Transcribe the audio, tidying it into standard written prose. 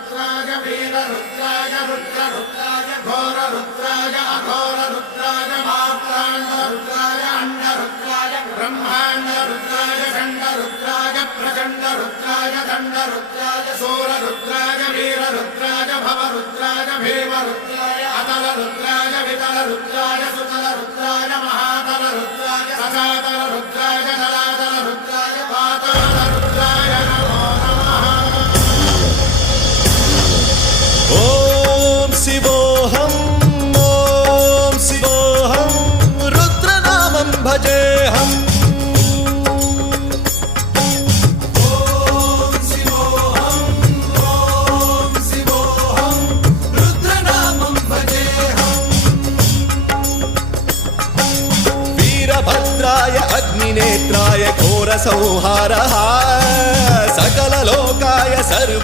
रुद्राय वीररुद्राय रुद्ररुद्राय घोररुद्राय अघोररुद्राय मार्ताण्डरुद्राय अण्डरुद्राय ब्रह्माण्डरुद्राय चण्डरुद्राय प्रचण्डरुद्राय दण्डरुद्राय सूररुद्राय वीररुद्राय भवरुद्राय भीमरुद्राय अतलरुद्राय वितलरुद्राय सुतलरुद्राय महातलरुद्राय सजातलरुद्राय जलातलरुद्राय पातालरुद्राय नमो नमः। ओम शिवोऽहं रुद्रनामं भजेऽहम्। वीरभद्राय अग्निनेत्राय घोरसंहारः